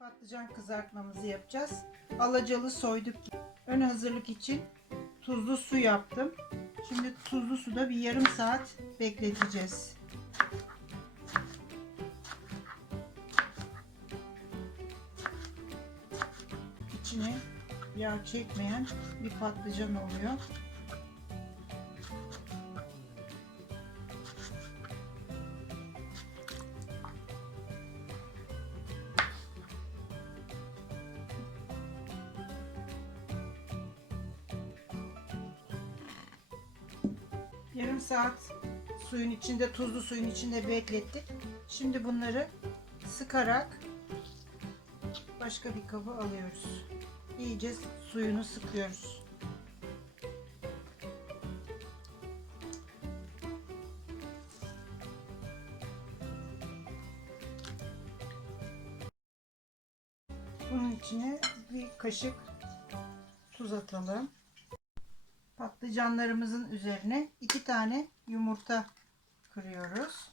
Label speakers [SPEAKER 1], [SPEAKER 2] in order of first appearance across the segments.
[SPEAKER 1] Patlıcan kızartmamızı yapacağız. Alacalı soyduk. Ön hazırlık için tuzlu su yaptım. Şimdi tuzlu suda bir yarım saat bekleteceğiz. İçine yağ çekmeyen bir patlıcan oluyor. Yarım saat suyun içinde, tuzlu suyun içinde beklettik. Şimdi bunları sıkarak başka bir kaba alıyoruz. İyice suyunu sıkıyoruz. Bunun içine bir kaşık tuz atalım patlıcanlarımızın üzerine iki tane yumurta kırıyoruz.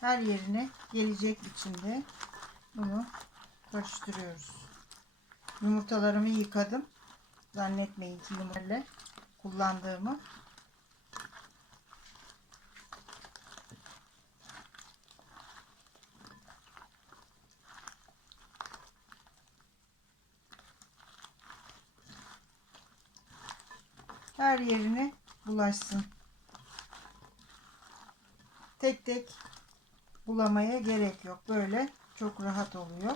[SPEAKER 1] Her yerine gelecek biçimde bunu karıştırıyoruz. Yumurtalarımı yıkadım. Zannetmeyin ki yumurtayla kullandığımı. Her yerine bulaşsın. Tek tek bulamaya gerek yok. Böyle çok rahat oluyor.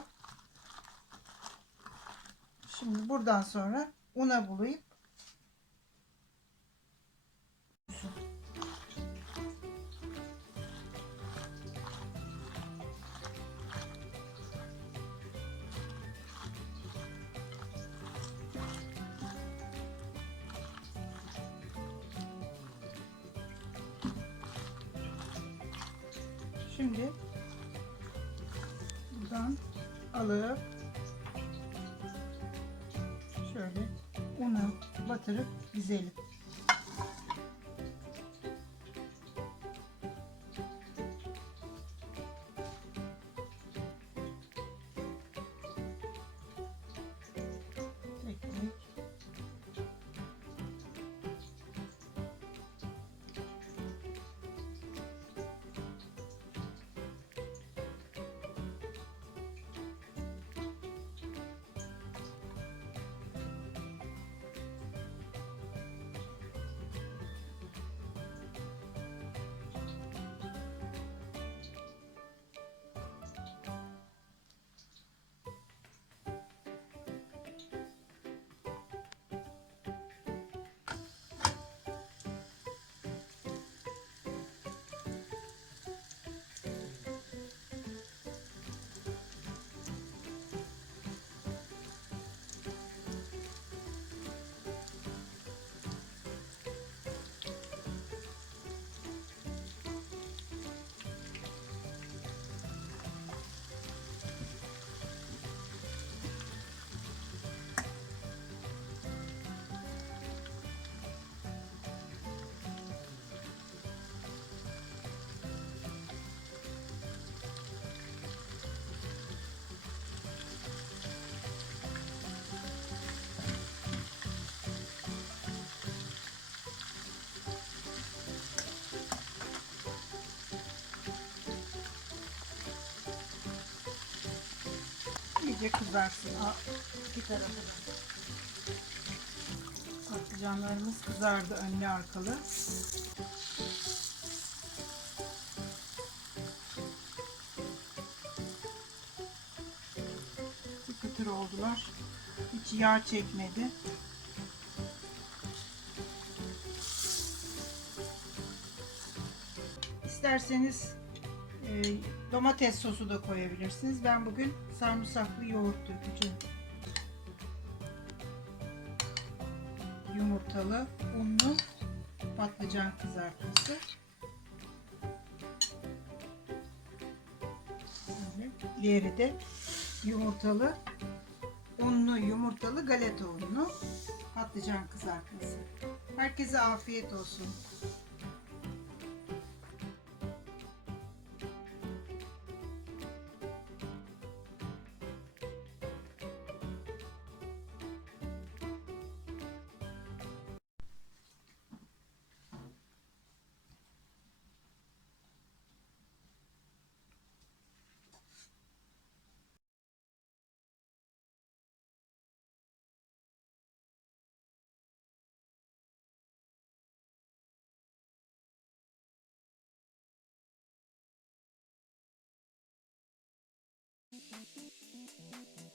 [SPEAKER 1] Şimdi buradan sonra una bulayıp Şimdi buradan alıp şöyle una batırıp dizelim. İyice kızarsın. Al, İki tarafı da. Patlıcanlarımız kızardı önlü arkalı. Bir kıtır oldular. Hiç yağ çekmedi. İsterseniz e, domates sosu da koyabilirsiniz. Ben bugün sarımsaklı yoğurt dökeceğim. Yumurtalı, unlu patlıcan kızartması. Diğeri de yumurtalı, unlu yumurtalı galeta unlu patlıcan kızartması. Herkese afiyet olsun. Bye.